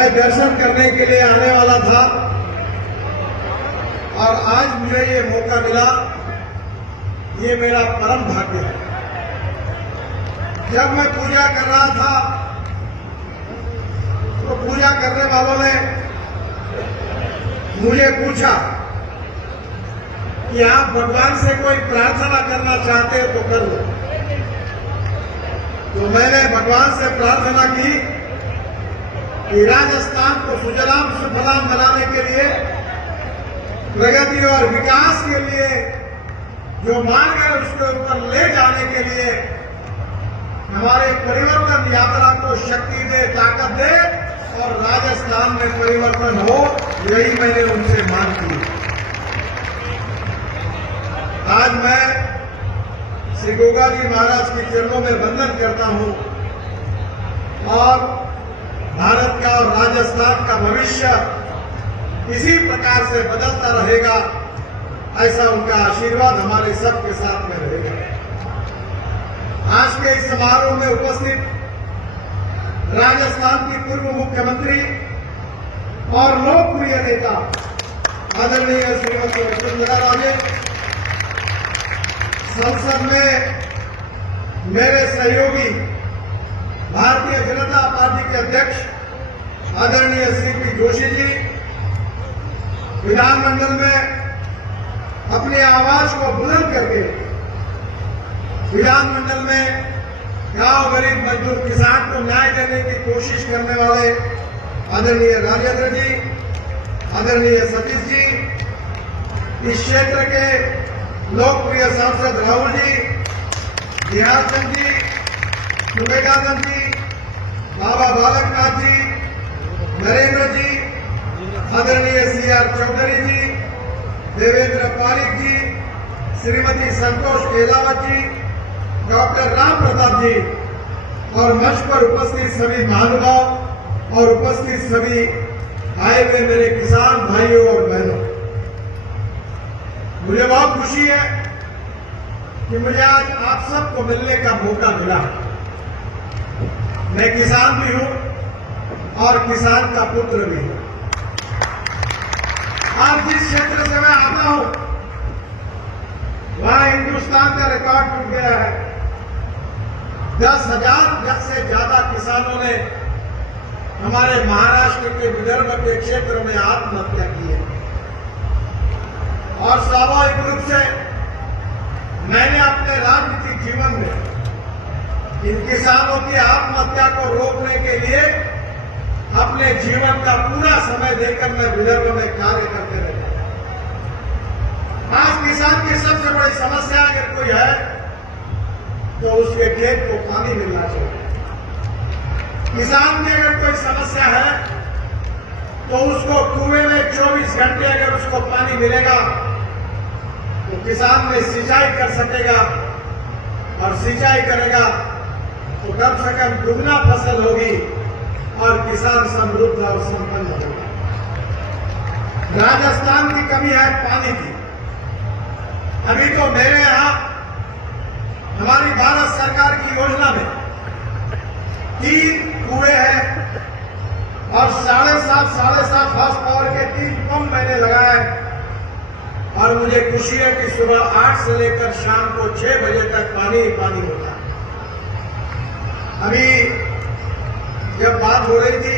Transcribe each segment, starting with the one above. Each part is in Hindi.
मैं दर्शन करने के लिए आने वाला था और आज मुझे ये मौका मिला। ये मेरा परम भाग्य है। जब मैं पूजा कर रहा था तो पूजा करने वालों ने मुझे पूछा कि आप भगवान से कोई प्रार्थना करना चाहते हो तो कर लो। तो मैंने भगवान से प्रार्थना की कि राजस्थान को सुजलाम सुफलाम बनाने के लिए, प्रगति और विकास के लिए जो मार्ग है उसके ऊपर ले जाने के लिए हमारे परिवर्तन यात्रा को शक्ति दे, ताकत दे और राजस्थान में परिवर्तन हो। यही मैंने उनसे मांग की। आज मैं श्री गोगाजी महाराज के चरणों में वंदन करता हूं और भारत का और राजस्थान का भविष्य इसी प्रकार से बदलता रहेगा, ऐसा उनका आशीर्वाद हमारे सबके साथ में रहेगा। आज के इस समारोह में उपस्थित राजस्थान की पूर्व मुख्यमंत्री और लोकप्रिय नेता आदरणीय श्रीमती वसुंधरा राजे, संसद में मेरे सहयोगी भारतीय जनता पार्टी के अध्यक्ष आदरणीय श्री पी जोशी जी, विधानमंडल में अपनी आवाज को बुलंद करके विधानमंडल में गांव गरीब मजदूर किसान को न्याय देने की कोशिश करने वाले आदरणीय राजेंद्र जी, आदरणीय सतीश जी, इस क्षेत्र के लोकप्रिय सांसद राहुल जी, बिहारचंद जी, सुमेगानंद जी, बाबा बालकनाथ जी, नरेंद्र जी, आदरणीय सीआर चौधरी जी, देवेंद्र पारिक जी, श्रीमती संतोष केलावत जी, डॉक्टर राम प्रताप जी और मंच पर उपस्थित सभी महानुभाव और उपस्थित सभी आए हुए मेरे किसान भाइयों और बहनों, मुझे बहुत खुशी है कि मुझे आज आप सबको मिलने का मौका मिला। मैं किसान भी हूं और किसान का पुत्र भी हूं। आज जिस क्षेत्र से मैं आता हूं वहां हिंदुस्तान का रिकॉर्ड टूट गया है। 10,000 से ज्यादा किसानों ने हमारे महाराष्ट्र के विदर्भ के क्षेत्र में आत्महत्या की है और स्वाभाविक रूप से मैंने अपने राजनीतिक जीवन में इन किसानों की आत्महत्या को रोकने के लिए अपने जीवन का पूरा समय देकर मैं विदर्भ में कार्य करते रहे। आज किसान की सबसे बड़ी समस्या अगर कोई है तो उसके खेत को पानी मिलना चाहिए। किसान की अगर कोई समस्या है तो उसको कुएं में 24 घंटे अगर उसको पानी मिलेगा तो किसान में सिंचाई कर सकेगा और सिंचाई करेगा तो कम से कम दुगना फसल होगी और किसान समृद्ध और संपन्न होगा। राजस्थान की कमी है पानी की। अभी तो मेरे यहां हमारी भारत सरकार की योजना में 3 कुएं हैं और 7.5 हॉर्स पावर के 3 पंप मैंने लगाए और मुझे खुशी है कि सुबह 8 से लेकर शाम को 6 बजे तक पानी ही पानी होता है। अभी जब बात हो रही थी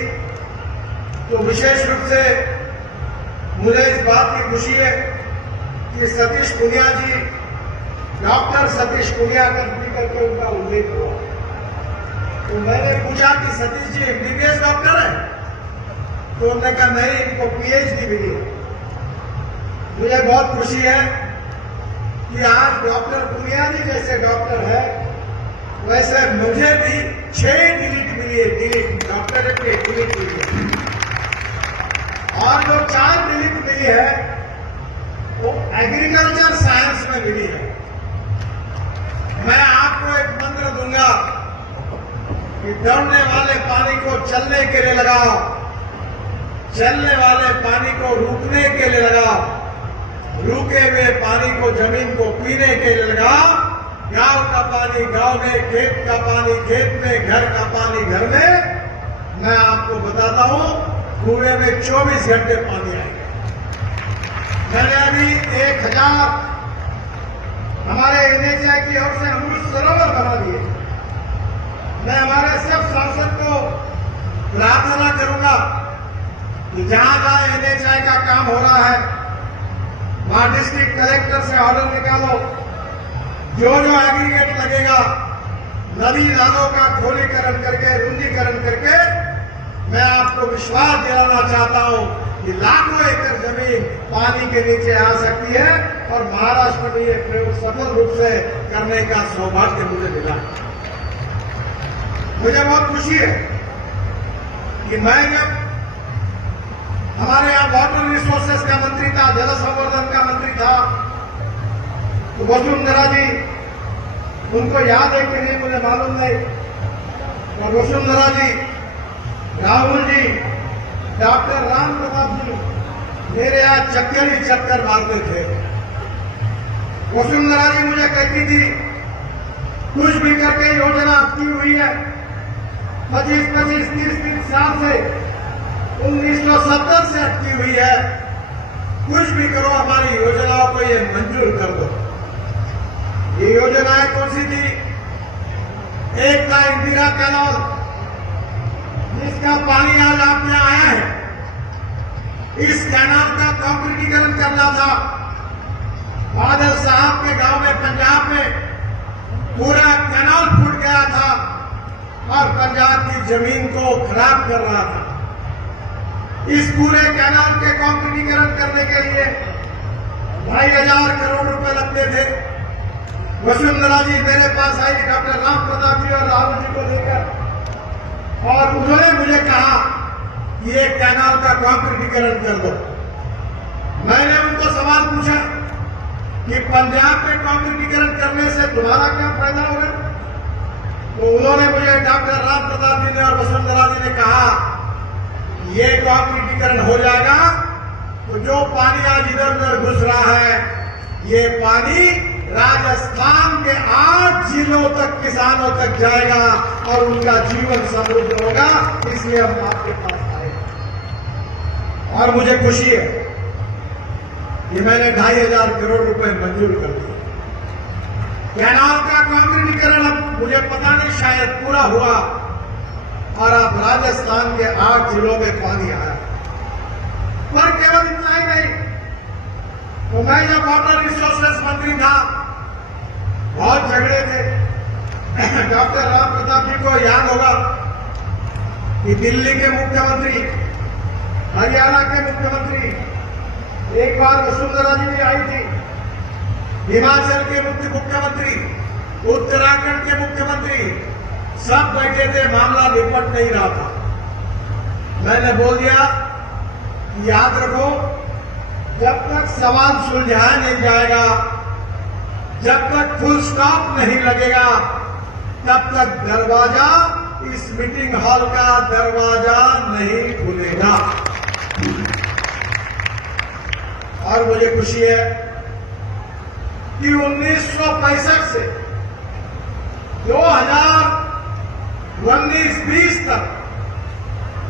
तो विशेष रूप से मुझे इस बात की खुशी है कि सतीश पुनिया जी, डॉक्टर सतीश पुनिया करके उनका उल्लेख हुआ। तो मैंने पूछा कि सतीश जी एमबीबीएस डॉक्टर है? तो उन्होंने कहा नहीं, इनको पीएचडी मिली है। मुझे बहुत खुशी है कि आज डॉक्टर पुनिया जी जैसे डॉक्टर है, वैसे मुझे भी 6 डिलीट मिली है, डिलीट डॉक्टरेट की डिलीट मिली है और जो 4 डिलीट मिली है वो एग्रीकल्चर साइंस में मिली है। मैं आपको एक मंत्र दूंगा कि दौड़ने वाले पानी को चलने के लिए लगाओ, चलने वाले पानी को रुकने के लिए लगाओ, रुके हुए पानी को जमीन को पीने के लिए लगाओ। गांव का पानी गांव में, खेत का पानी खेत में, घर का पानी घर में। मैं आपको बताता हूं कुएं में 24 घंटे पानी आएगा। मैंने अभी 1000 हमारे एनएचआई की ओर से अमृत सरोवर बना दिए। मैं हमारे सब सांसद को प्रार्थना करूंगा कि जहां जहां एनएचआई का काम हो रहा है वहां डिस्ट्रिक्ट कलेक्टर से ऑर्डर निकालो, जो जो एग्रीगेट लगेगा नदी नालों का खोलीकरण करके, रुंदीकरण करके, मैं आपको विश्वास दिलाना चाहता हूं कि लाखों एकड़ जमीन पानी के नीचे आ सकती है और महाराष्ट्र में ये प्रयोग सफल रूप से करने का सौभाग्य मुझे मिला। मुझे बहुत खुशी है कि मैं जब हमारे यहाँ वाटर रिसोर्सेस का मंत्री था, जल संवर्धन का मंत्री था, तो वसुंधरा जी, उनको याद है कि नहीं मुझे मालूम नहीं, और वसुंधरा जी, राहुल जी, डॉक्टर राम प्रताप जी मेरे यहाँ चक्कर ही चक्कर मारते थे। वसुंधरा जी मुझे कहती थी कुछ भी करके योजना की हुई है 25-25, 30-30 साल से, 1970 से अटकी हुई है, कुछ भी करो हमारी योजनाओं को ये मंजूर कर दो। ये योजनाएं कौन सी थी? एक था इंदिरा कैनाल, जिसका पानी आज आप में आया है। इस कैनाल का कंक्रीटीकरण करना था। बादल साहब के गांव में, पंजाब में पूरा कैनाल फूट गया था और पंजाब की जमीन को खराब कर रहा था। इस पूरे कैनाल के कंक्रीटीकरण करने के लिए 2500 करोड़ रुपए लगते थे। वसुंधरा जी मेरे पास आई, डॉक्टर राम प्रताप जी और राहुल जी को लेकर, और उन्होंने मुझे कहा कि ये कैनाल का कंक्रीटीकरण कर दो। मैंने उनको सवाल पूछा कि पंजाब में कंक्रीटीकरण करने से तुम्हारा क्या फायदा होगा? तो उन्होंने मुझे, डॉक्टर राम प्रताप जी ने और वसुंधरा जी ने कहा ये कंक्रीटीकरण हो जाएगा तो जो पानी आज इधर उधर घुस रहा है, ये पानी राजस्थान के 8 जिलों तक किसानों तक जाएगा और उनका जीवन समृद्ध होगा। इसलिए हम आपके पास आए और मुझे खुशी है कि मैंने 2500 करोड़ रुपए मंजूर कर दिए। कैनाल का कंक्रीटीकरण अब मुझे पता नहीं शायद पूरा हुआ और अब राजस्थान के 8 जिलों में पानी आया। पर केवल इतना ही नहीं, तो मैं जब वाटर रिसोर्सेस मंत्री था बहुत झगड़े थे। डॉक्टर राम प्रताप जी को याद होगा कि दिल्ली के मुख्यमंत्री, हरियाणा के मुख्यमंत्री, एक बार वसुंधरा जी भी आई थी, हिमाचल के मुख्यमंत्री, उत्तराखंड के मुख्यमंत्री, सब बैठे थे, मामला निपट नहीं रहा था। मैंने बोल दिया याद रखो, जब तक सवाल सुलझाया नहीं जाएगा, जब तक फुल स्टॉप नहीं लगेगा, तब तक दरवाजा, इस मीटिंग हॉल का दरवाजा नहीं खुलेगा। और मुझे खुशी है कि 1965 से 2019-20 तक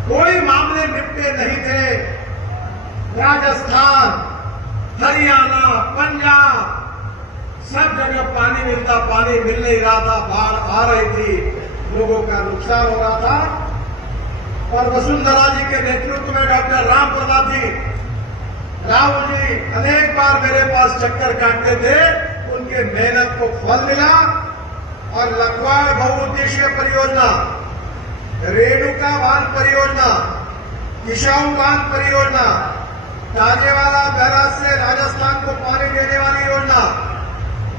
कोई मामले निपटे नहीं थे। राजस्थान, हरियाणा, पंजाब सब जगह पानी मिलता, पानी मिल नहीं रहा था, बाढ़ आ रही थी, लोगों का नुकसान हो रहा था। और वसुंधरा जी के नेतृत्व में डॉक्टर राम प्रताप जी, राहुल जी अनेक बार मेरे पास चक्कर काटते थे, उनके मेहनत को फल मिला और लखवाड़ बहुउद्देशीय परियोजना, रेणुका बांध परियोजना, किशाऊ बांध परियोजना, ताजेवाला बैराज से राजस्थान को पानी देने वाली योजना,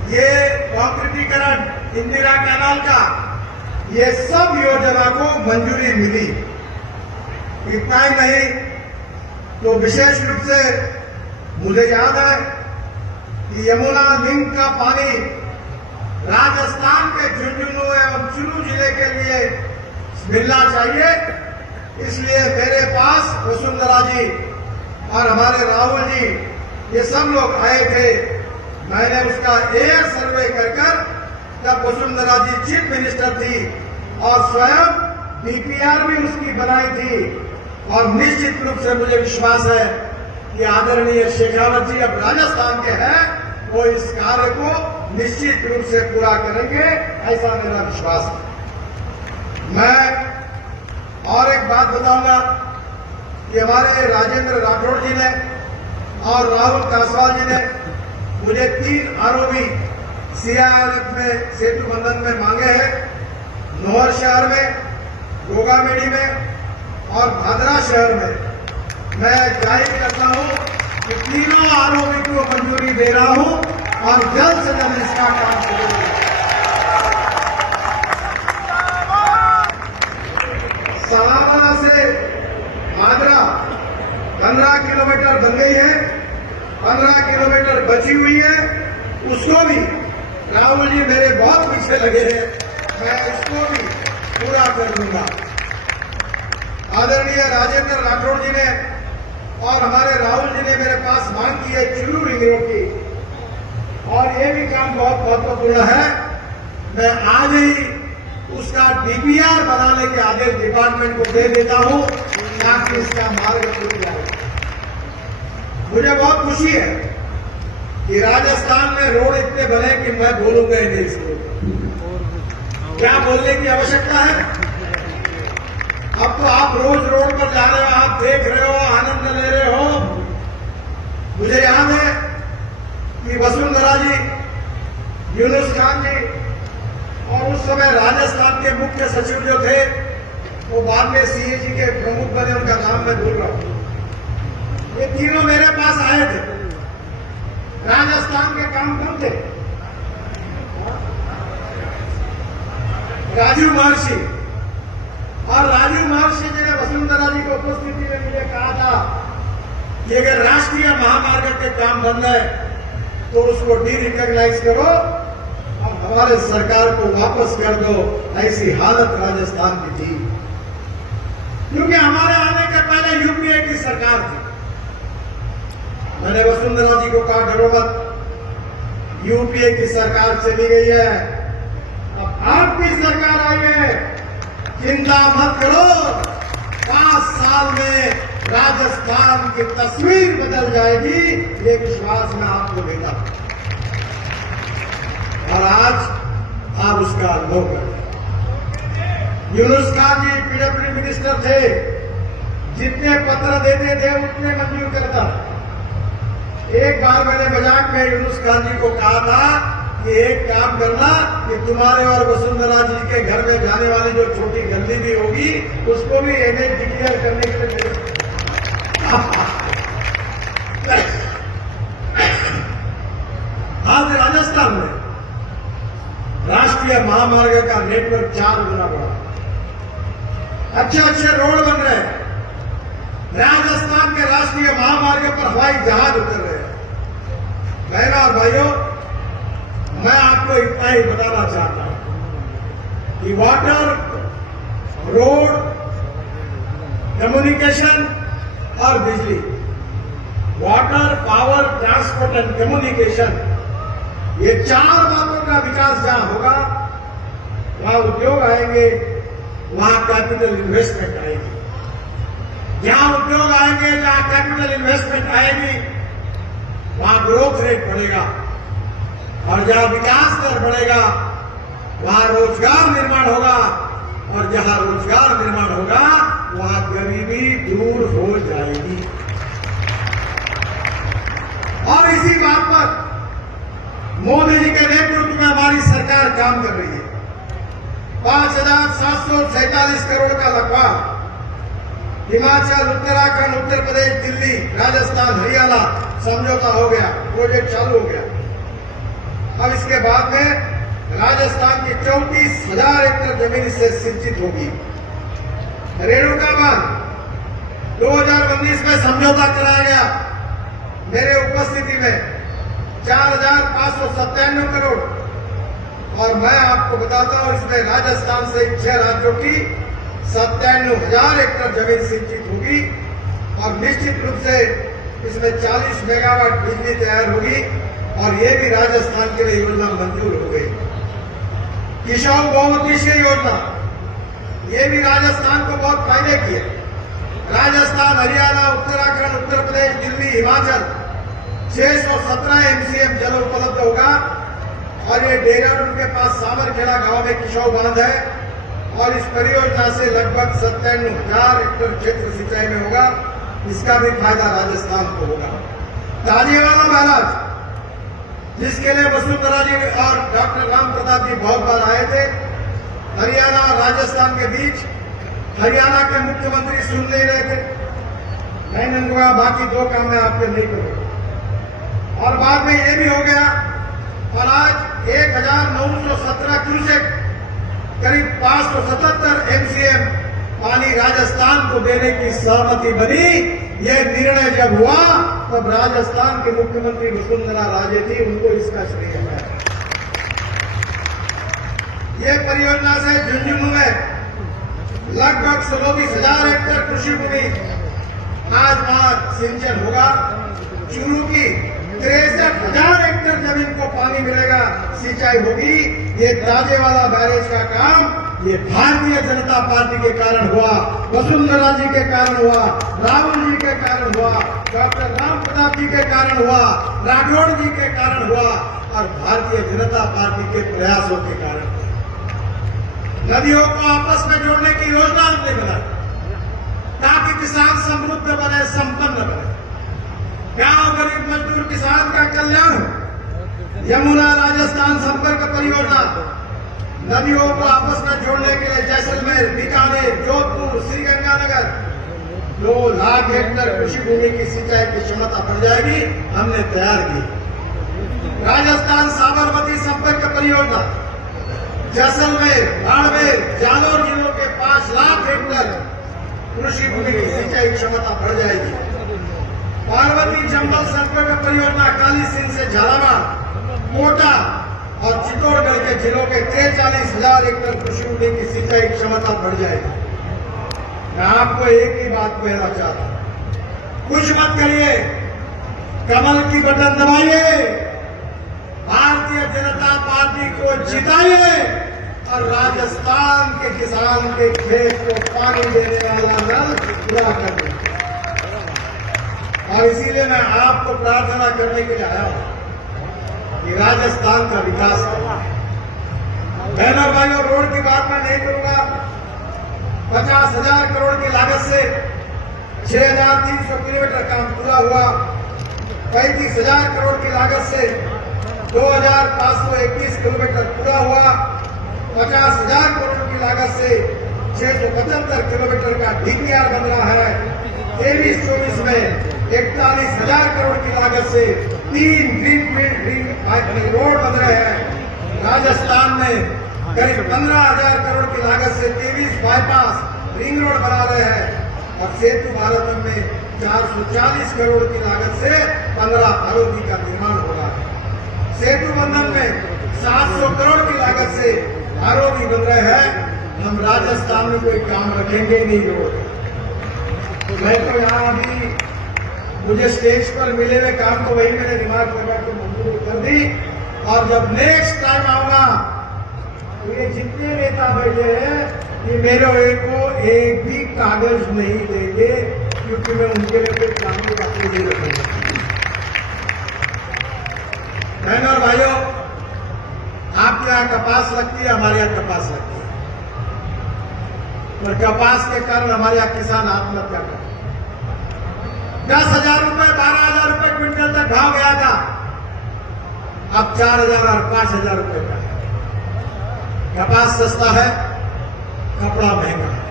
ये कंक्रीटीकरण इंदिरा कैनाल का, ये सब योजना को मंजूरी मिली। इतना ही नहीं तो विशेष रूप से मुझे याद है कि यमुना लिंक का पानी राजस्थान के झुंझुनू एवं चुरू जिले के लिए मिलना चाहिए। इसलिए मेरे पास वसुंधरा जी और हमारे राहुल जी, ये सब लोग आए थे। मैंने उसका एयर सर्वे कर तब वसुंधरा जी चीफ मिनिस्टर थी और स्वयं डीपीआर भी उसकी बनाई थी और निश्चित रूप से मुझे विश्वास है कि आदरणीय शेखावत जी अब राजस्थान के हैं, वो इस कार्य को निश्चित रूप से पूरा करेंगे, ऐसा मेरा विश्वास है। मैं और एक बात बताऊंगा कि हमारे राजेंद्र राठौड़ जी ने और राहुल कासवाल जी ने मुझे 3 आरोपी सीआईएफ में सेतु बंधन में मांगे हैं, नौहर शहर में, गोगामेडी में और भादरा शहर में। मैं जाहिर करता हूं कि तीनों आरोपी को मंजूरी दे रहा हूं और जल्द से जल्द इसका काम करूंगा। सलाबरा से भादरा 15 किलोमीटर बन गई है, 15 किलोमीटर बची हुई है, उसको भी राहुल जी मेरे बहुत पीछे लगे हैं, मैं इसको भी पूरा कर दूंगा। आदरणीय राजेंद्र राठौड़ जी ने और हमारे राहुल जी ने मेरे पास मांग की है चुल्लू रिंग रोड की, और ये भी काम बहुत महत्वपूर्ण है। मैं आज ही उसका डीपीआर बनाने के आदेश डिपार्टमेंट को दे देता हूं ताकि इसका मार्ग खुल जाए। मुझे बहुत खुशी है कि राजस्थान में रोड इतने बने कि मैं बोलूंगा ही नहीं इसको, क्या बोलने की आवश्यकता है। अब तो आप रोज रोड पर जा रहे हो, आप देख रहे हो, आनंद ले रहे हो। मुझे याद है कि वसुंधरा जी, यूनुस खान जी और उस समय राजस्थान के मुख्य सचिव जो थे वो बाद में सीएजी के प्रमुख बने, उनका नाम मैं भूल रहा हूं। ये तीनों मेरे पास आए थे, राजस्थान के काम कौन थे? राजीव महर्षि। और राजीव महर्षि जी ने वसुंधरा जी को उपस्थिति में मुझे कहा था कि अगर राष्ट्रीय महामार्ग के काम बंद है तो उसको डी रिकॉग्नाइज करो और हमारे सरकार को वापस कर दो। ऐसी हालत राजस्थान की थी, क्योंकि हमारे आने के पहले यूपीए की सरकार थी। मैंने वसुंधरा जी को कहा डरो मत, यूपीए की सरकार चली गई है, अब आपकी सरकार आई है, चिंता मत करो, 5 साल में राजस्थान की तस्वीर बदल जाएगी, ये विश्वास मैं आपको देता हूं। और आज आप उसका अनुभव करें। यूनुस खान जी पीडब्ल्यूडी मिनिस्टर थे, जितने पत्र देते थे उतने मंजूर करता। एक बार मैंने मजाक में यूनुस खान जी को कहा था कि एक काम करना कि तुम्हारे और वसुंधरा जी के घर में जाने वाली जो छोटी गंदी भी होगी उसको भी एनएच डिक्लेयर करने के लिए आज राजस्थान में राष्ट्रीय महामार्ग का नेटवर्क 4 गुना बढ़ा, अच्छे रोड बन रहे हैं, राजस्थान के राष्ट्रीय महामार्ग पर हवाई जहाज उतर रहे हैं। बहनों और भाइयों, मैं आपको इतना ही बताना चाहता हूं कि वाटर, रोड, कम्युनिकेशन और बिजली, water, power, transport and communication, ये 4 बातों का विकास जहां होगा वहां उद्योग आएंगे, वहां कैपिटल इन्वेस्टमेंट आएगी। जहां उद्योग आएंगे, जहां कैपिटल इन्वेस्टमेंट आएगी, वहां ग्रोथ रेट बढ़ेगा, और जहां विकास दर बढ़ेगा वहां रोजगार निर्माण होगा, और जहां रोजगार निर्माण होगा वहां गरीबी दूर हो जाएगी। और इसी बात पर मोदी जी के नेतृत्व में हमारी सरकार काम कर रही है। 5,747 करोड़ का लखवार हिमाचल, उत्तराखंड, उत्तर प्रदेश, दिल्ली, राजस्थान, हरियाणा समझौता हो गया, प्रोजेक्ट चालू हो गया। अब इसके बाद में राजस्थान की 34,000 एकड़ जमीन इससे सिंचित होगी। रेणुका बांध 2019 में समझौता कराया गया, मेरे उपस्थिति में 4,597 करोड़, और मैं आपको बताता हूं इसमें राजस्थान सहित 6 राज्यों की 97,000 एकड़ जमीन सिंचित होगी, और निश्चित रूप से इसमें 40 मेगावाट बिजली तैयार होगी, और ये भी राजस्थान के लिए योजना मंजूर हो गई। किसान बहुउद्देशीय योजना, ये भी राजस्थान को बहुत फायदे की है। हरियाणा, उत्तराखंड, उत्तर प्रदेश, दिल्ली, हिमाचल 617 MCM जल उपलब्ध होगा। और ये देहरादून के पास सामरखेड़ा गांव में किशोर बांध है और इस परियोजना से लगभग 57,000 हेक्टेयर क्षेत्र सिंचाई में होगा। इसका भी फायदा राजस्थान को होगा। ताजेवाला बैराज जिसके लिए वसुंधरा जी और डॉक्टर राम प्रताप जी बहुत बार आए थे, हरियाणा और राजस्थान के बीच, हरियाणा के मुख्यमंत्री सुन नहीं रहे थे। मैंने कहा बाकी 2 काम मैं आपके नहीं करूंगा। और बाद में ये भी हो गया और आज 1917 क्यूसेक करीब 577 MCM पानी राजस्थान को देने की सहमति बनी। यह निर्णय जब हुआ तब राजस्थान के मुख्यमंत्री वसुंधरा राजे थी, उनको इसका श्रेय है। यह परियोजना से झुंझुनू में लगभग 24,000 हेक्टेयर कृषि भूमि आज वहां सिंचन होगा। चूरू की 63,000 हेक्टेयर जमीन को पानी मिलेगा, सिंचाई होगी। ये ताजेवाला बैरेज का काम ये भारतीय जनता पार्टी के कारण हुआ, वसुंधरा जी के कारण हुआ, राहुल जी के कारण हुआ, डॉक्टर राम प्रताप जी के कारण हुआ, राठौड़ जी के कारण हुआ और भारतीय जनता पार्टी के प्रयासों के कारण हुआ। नदियों को आपस में जोड़ने की योजना हमने बनाई ताकि किसान समृद्ध बने, संपन्न बने। गांव गरीब मजदूर किसान का कल्याण, यमुना राजस्थान संपर्क परियोजना, नदियों को आपस में जोड़ने के लिए जैसलमेर, बीकानेर, जोधपुर, श्रीगंगानगर 2 लाख हेक्टेयर कृषि भूमि की सिंचाई की क्षमता बढ़ जाएगी, हमने तैयार की। राजस्थान साबरमती संपर्क परियोजना, जैसलमेर, बाड़मेर, जालौर जिलों के 5 लाख हेक्टेयर कृषि भूमि की सिंचाई क्षमता बढ़ जाएगी। पार्वती चंबल संपर्क परियोजना, काली सिंह से झालावाड़, कोटा और चित्तौड़गढ़ के जिलों के 43,000 हेक्टेयर कृषि भूमि की सिंचाई क्षमता बढ़ जाएगी। मैं आपको एक ही बात कहना चाहता हूं, कुछ मत करिए, कमल की बटन दबाइए, भारतीय जनता पार्टी को जिताइए और राजस्थान के किसान के खेत को पानी देने वाला नल पूरा कर दीजिए। और इसीलिए मैं आपको प्रार्थना करने के लिए आया हूं कि राजस्थान का विकास करना है। बहनों भाइयों, रोड की बात मैं नहीं करूंगा। 50,000 करोड़ की लागत से 6,300 किलोमीटर काम पूरा हुआ। 35,000 करोड़ की लागत से 2,521 किलोमीटर पूरा हुआ। 50,000 करोड़ की लागत से 675 किलोमीटर का DPR बन रहा है। 23-24 में 41,000 करोड़ की लागत से 3 ग्रीनफील्ड रिंग रोड बन रहे हैं। राजस्थान में करीब 15,000 करोड़ की लागत से 23 बाईपास रिंग रोड बना रहे हैं और सेतु भारत में 440 करोड़ की लागत से 15 आरोपी का निर्माण हो रहा है। सेतु बंधन में 700 करोड़ की लागत से आरोपी बन रहे हैं। हम राजस्थान में कोई काम रखेंगे नहीं रोड। मैं तो यहाँ अभी मुझे स्टेज पर मिले हुए काम तो वही मेरे दिमाग में बैठ के मंजूर कर दी। और जब नेक्स्ट टाइम आऊंगा तो ये जितने नेता बैठे हैं ये मेरे को एक भी कागज नहीं देंगे, क्योंकि मैं उनके लिए कोई कानून बाकी नहीं रखूंगा। बहनों और भाइयों, आपके यहाँ कपास लगती है, हमारे यहाँ कपास लगती है, और कपास के कारण हमारे यहाँ किसान आत्महत्या करते हैं। 10,000 रुपए 12,000 रुपए क्विंटल तक भाव गया था, अब 4,000 और 5,000 रुपए का है। कपास सस्ता है, कपड़ा महंगा है।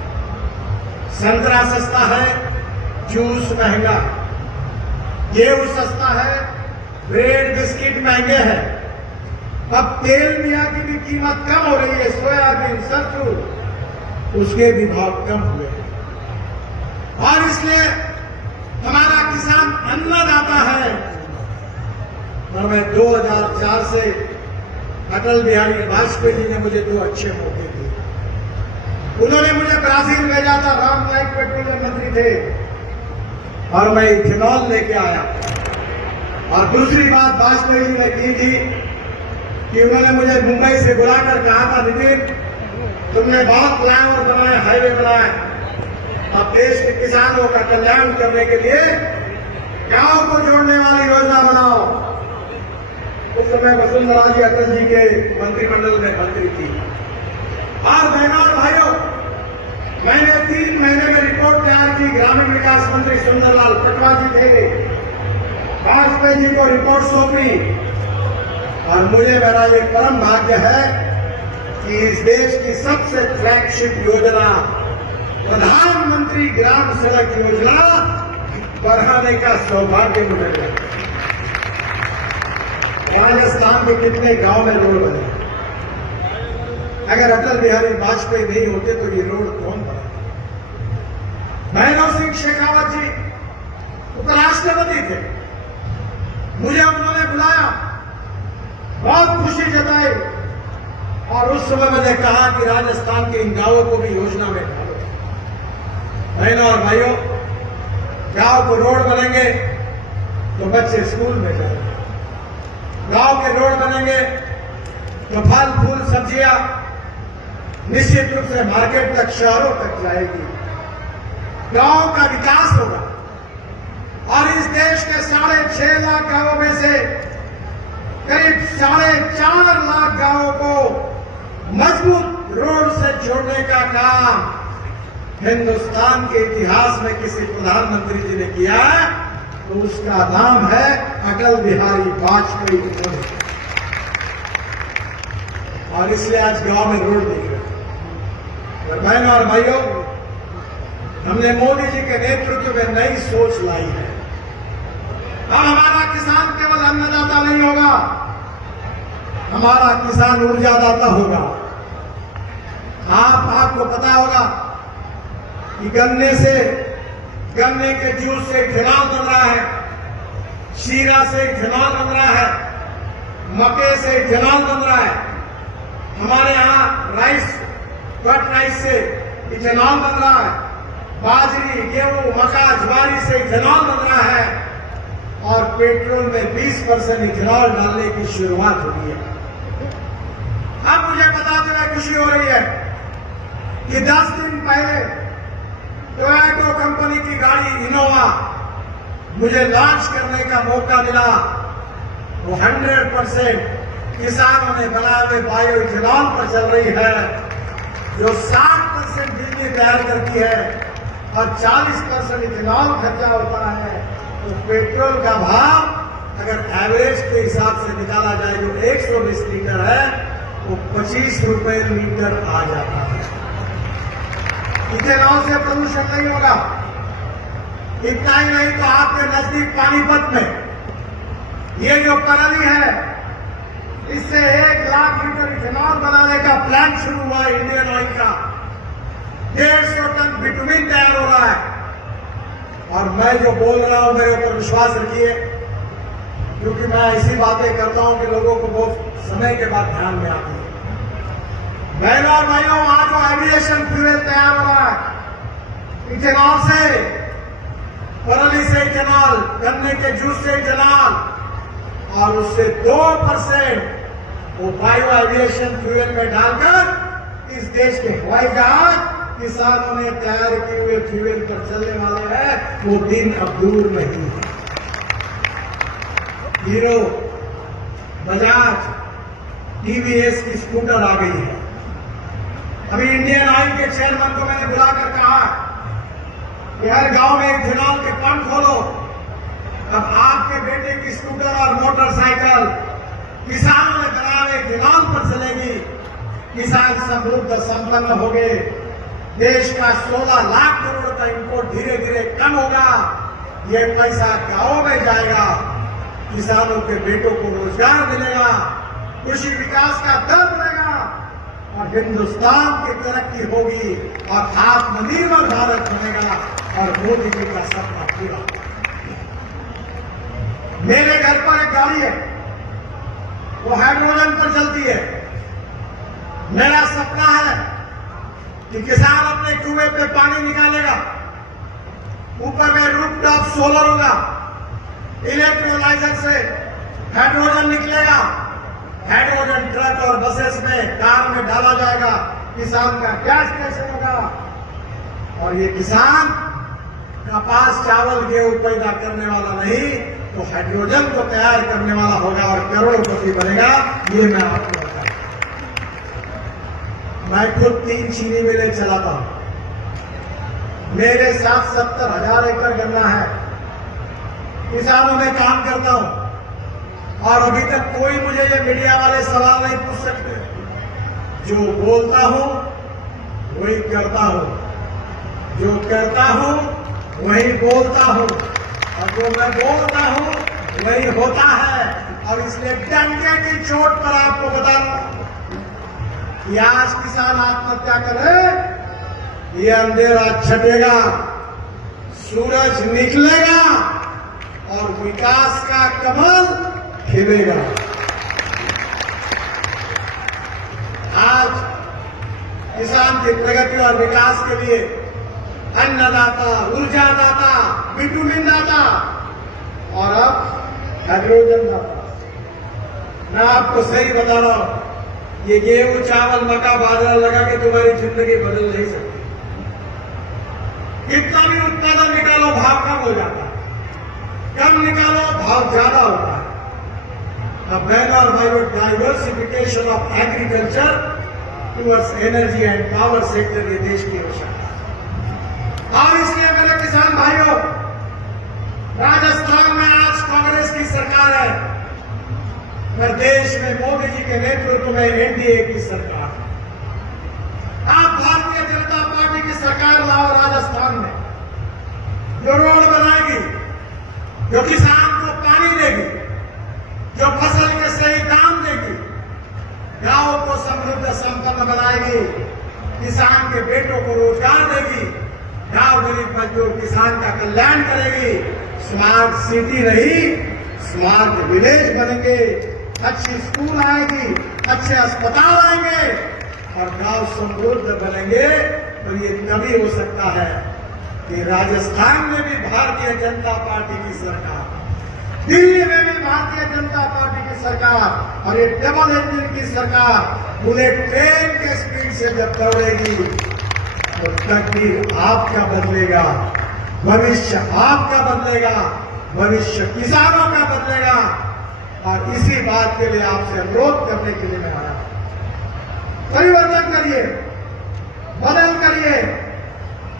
संतरा सस्ता है, जूस महंगा, गेहूं सस्ता है, ब्रेड बिस्किट महंगे हैं। अब तेल मिया की भी कीमत कम हो रही है, सोयाबीन, सरसों, उसके भी भाव कम हुए हैं। और इसलिए हमारा किसान अन्नदाता है। और मैं 2004 से अटल बिहारी वाजपेयी जी ने मुझे 2 अच्छे मौके दिए। उन्होंने मुझे ब्राजील भेजा था, राम नाइक पेट्रोलियम मंत्री थे, और मैं इथेनॉल लेके आया। और दूसरी बात वाजपेयी जी ने की थी कि उन्होंने मुझे मुंबई से बुलाकर कहा था, नितिन तुमने बहुत फ्लाईओवर बनाए, हाईवे बनाए, अब देश के किसानों का कल्याण करने के लिए गांव को जोड़ने वाली योजना बनाओ। उस समय वसुंधरा जी अटल जी के मंत्रिमंडल में मंत्री थी। और बहनों और भाइयों, मैंने 3 महीने में रिपोर्ट तैयार की। ग्रामीण विकास मंत्री सुंदरलाल पटवा जी थे, वाजपेयी जी को रिपोर्ट सौंपी। और मुझे मेरा ये परम भाग्य है कि इस देश की सबसे फ्लैगशिप योजना प्रधानमंत्री ग्राम सड़क योजना बढ़ाने का सौभाग्य मुझे मिला। राजस्थान के कितने गांव में रोड बने। अगर अटल बिहारी वाजपेयी नहीं होते तो ये रोड कौन बनाता? महेंद्र सिंह शेखावत जी उपराष्ट्रपति थे, मुझे उन्होंने बुलाया, बहुत खुशी जताई और उस समय मैंने कहा कि राजस्थान के इन गांवों को भी योजना में डालो। बहनों और भाइयों, गांव को रोड बनेंगे तो बच्चे स्कूल में जाएंगे, गांव के रोड बनेंगे तो फल फूल सब्जियां निश्चित रूप से मार्केट तक, शहरों तक जाएगी, गांव का विकास होगा। और इस देश के 6.5 लाख गांवों में से करीब 4.5 लाख गांवों को मजबूत रोड से जोड़ने का काम हिंदुस्तान के इतिहास में किसी प्रधानमंत्री जी ने किया है तो उसका नाम है अटल बिहारी वाजपेयी। और इसलिए आज गांव में रोड दिख रहे हैं। बहनों और भाइयों, हमने मोदी जी के नेतृत्व में नई सोच लाई है। अब हमारा किसान केवल अन्नदाता नहीं होगा, हमारा किसान ऊर्जादाता होगा। आपको पता होगा कि गन्ने के जूस से इथेनॉल बन रहा है, शीरा से इथेनॉल बन रहा है, मक्के से इथेनॉल बन रहा है। हमारे यहाँ कट राइस से इथेनॉल बन रहा है, बाजरी, गेहूं, मक्का, ज्वारी से इथेनॉल बन रहा है और पेट्रोल में 20% इथेनॉल डालने की शुरुआत हो रही है। अब मुझे पता चला, खुशी हो रही है कि 10 दिन पहले टोयोटा कंपनी की गाड़ी इनोवा मुझे लॉन्च करने का मौका मिला। वो 100% किसानों ने बनाए हुए बायो इथेनॉल पर चल रही है, जो 60% बिजली तैयार करती है और 40% इथेनॉल खर्चा होता है। तो पेट्रोल का भाव अगर एवरेज के हिसाब से निकाला जाए जो 120 लीटर है, वो 25 रुपए लीटर आ जाता है। इथेनॉल से प्रदूषण नहीं होगा। इतना ही नहीं तो आपके नजदीक पानीपत में ये जो पराली है, इससे 1 लाख लीटर इथेनॉल बनाने का प्लान शुरू हुआ है इंडियन ऑयल का। 150 टन बिटुमिन तैयार हो रहा है। और मैं जो बोल रहा हूं मेरे ऊपर विश्वास रखिए, क्योंकि मैं ऐसी बातें करता हूं कि लोगों को बहुत समय के बाद ध्यान में आती है। बहनों और भाइयों, वहां जो एविएशन फ्यूल तैयार हो रहा है इथेनॉल से, पराली से इथेनॉल, गन्ने के जूस से इथेनॉल, और उससे 2% वो बायो एविएशन फ्यूल में डालकर इस देश के हवाई जहाज किसानों ने तैयार किए हुए फ्यूल पर चलने वाले हैं। वो दिन अब दूर नहीं है। हीरो, बजाज, टीवीएस की स्कूटर आ गई है। अभी इंडियन ऑयल के चेयरमैन को मैंने बुलाकर कहा कि हर गांव में इथेनॉल के पंप खोलो। अब आपके बेटे की स्कूटर और मोटरसाइकिल किसानों ने बनाए हुए इथेनॉल पर चलेगी। किसान समृद्ध संपन्न हो गए। देश का 16 लाख करोड़ का इंपोर्ट धीरे धीरे कम होगा। ये पैसा गांवों में जाएगा, किसानों के बेटों को रोजगार मिलेगा, कृषि विकास का दर बढ़ेगा और हिंदुस्तान की तरक्की होगी और आत्मनिर्भर भारत बनेगा और मोदी जी का सपना पूरा होगा। मेरे घर पर एक गाड़ी है, वो हाइड्रोजन पर चलती है। मेरा सपना है कि किसान अपने कुएं पे पानी निकालेगा, ऊपर में रूफटॉप सोलर होगा, इलेक्ट्रोलाइजर से हाइड्रोजन निकलेगा, हाइड्रोजन ट्रक और बसेस में, कार में डाला जाएगा, किसान का गैस स्टेशन होगा और ये किसान कपास, चावल, गेहूं पैदा करने वाला नहीं तो हाइड्रोजन को तैयार करने वाला होगा और करोड़पति बनेगा। ये मैं आपको बताऊं। मैं खुद 3 चीनी मिलें चलाता हूं। मेरे साथ 70,000 एकड़ गन्ना है। किसानों में काम करता हूं और अभी तक कोई मुझे ये मीडिया वाले सवाल नहीं पूछ सकते। जो बोलता हूं वही करता हूं, जो करता हूं वही बोलता हूं और जो मैं बोलता हूं वही होता है। और इसलिए डंके की चोट पर आपको बता दूं कि आज किसान आत्महत्या करे, ये अंधेरा छटेगा, सूरज निकलेगा और विकास का कमल खिलेगा। आज किसान की प्रगति और विकास के लिए अन्नदाता, ऊर्जादाता, विटामिन दाता और अब हाइड्रोजन दाता। मैं आपको सही बता रहा हूं, ये गेहूं, चावल, मक्का, बाजरा लगा के तुम्हारी जिंदगी बदल नहीं सकती। कितना भी उत्पादन निकालो भाव कम हो जाता है, कम निकालो भाव ज्यादा होता है। अब banner by diversification of agriculture towards energy and power sector ये देश की आवश्यकता है। और इसलिए मेरे किसान भाइयों, राजस्थान में आज कांग्रेस की सरकार है, प्रदेश में मोदी जी के नेतृत्व में एनडीए की सरकार है। आप भारतीय जनता पार्टी की सरकार लाओ राजस्थान में, जो रोड बनाएगी, जो किसान को पानी देगी, जो फसल के सही दाम देगी, गांव को समृद्ध संपन्न बनाएगी, किसान के बेटों को रोजगार देगी, गांव गरीब मजदूर किसान का कल्याण करेगी। स्मार्ट सिटी नहीं, स्मार्ट विलेज बनेंगे, अच्छी स्कूल आएगी, अच्छे अस्पताल आएंगे और गांव समृद्ध बनेंगे। तो ये तभी हो सकता है कि राजस्थान में भी भारतीय जनता पार्टी की सरकार, दिल्ली में भी भारतीय जनता पार्टी की सरकार और ये डबल इंजन की सरकार बुलेट ट्रेन के स्पीड से जब दौड़ेगी तो तकदीर आपका बदलेगा, भविष्य आपका बदलेगा, भविष्य किसानों का बदलेगा। और इसी बात के लिए आपसे अनुरोध करने के लिए मैं आया। परिवर्तन करिए, बदल करिए,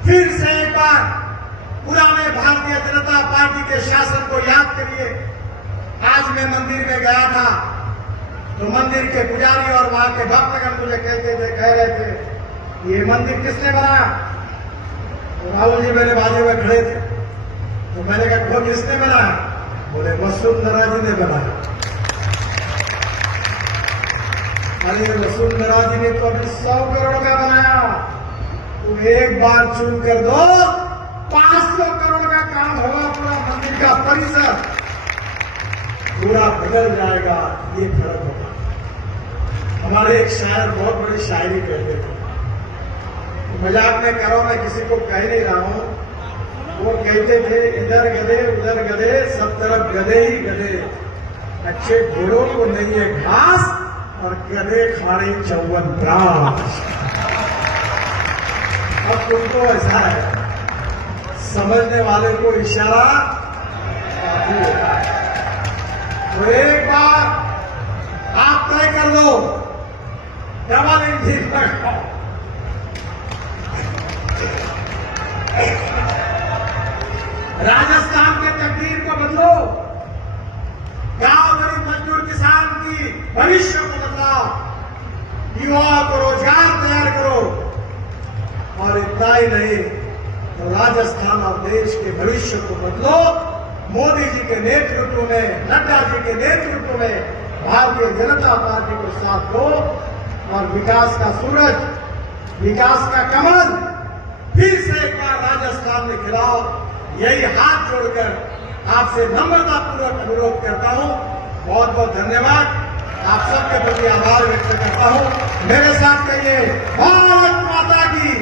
फिर से एक बार पुराने भारतीय जनता पार्टी के शासन को याद करिए। आज मैं मंदिर में गया था तो मंदिर के पुजारी और वहां के भक्तगण मुझे कह रहे थे ये मंदिर किसने बनाया? तो राहुल जी मेरे बाजू में खड़े थे, तो मैंने कहा किसने बनाया? बोले वसुंधरा जी ने बनाया। अरे वसुंधरा जी ने तो अभी 100 करोड़ का बनाया, तुम एक बार चुन कर दो 500 करोड़ का काम होगा, पूरा मंदिर का परिसर पूरा बदल जाएगा। ये फर्क होगा। हमारे एक शायर बहुत बड़ी शायरी कहते थे, मजाक में करो, मैं किसी को कह नहीं रहा हूं। वो कहते थे इधर गधे उधर गधे, सब तरफ गधे ही गधे, अच्छे घोड़ों को नहीं है घास और गधे खाने 54 अब तुमको ऐसा है, समझने वाले को इशारा काफी होता है। तो एक बार आप तय कर लो, डबल इंजन लगाओ, राजस्थान के तकदीर को बदलो, गांव गरीब मजदूर किसान की भविष्य को बदलाओ, युवाओं को रोजगार तैयार करो। और इतना ही नहीं तो राजस्थान और देश के भविष्य को बदलो। मोदी जी के नेतृत्व में, नड्डा जी के नेतृत्व में भारतीय जनता पार्टी को साथ दो और विकास का सूरज, विकास का कमल फिर से एक बार राजस्थान में खिलाओ। यही हाथ जोड़कर आपसे नम्रतापूर्वक अनुरोध करता हूं। बहुत बहुत धन्यवाद, आप सबके प्रति आभार व्यक्त करता हूं। मेरे साथ कहिए भारत माता की,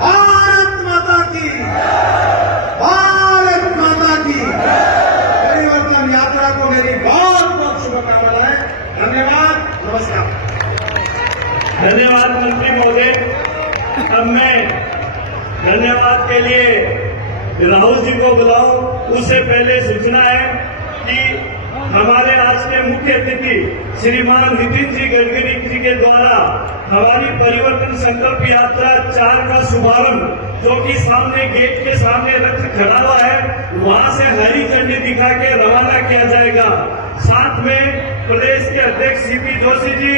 भारत माता की, भारत माता की। परिवर्तन यात्रा को मेरी बहुत बहुत शुभकामनाएं। धन्यवाद, नमस्कार। धन्यवाद मंत्री महोदय। अब मैं राहुल जी को बुलाऊं, उससे पहले सूचना है कि हमारे आज के मुख्य अतिथि श्रीमान नितिन जी गडकरी जी के द्वारा हमारी परिवर्तन संकल्प यात्रा 4 का शुभारंभ, जो कि सामने गेट के सामने रथ खड़ा हुआ है, वहां से हरी झंडी दिखा के रवाना किया जाएगा। साथ में प्रदेश के अध्यक्ष सीपी जोशी जी,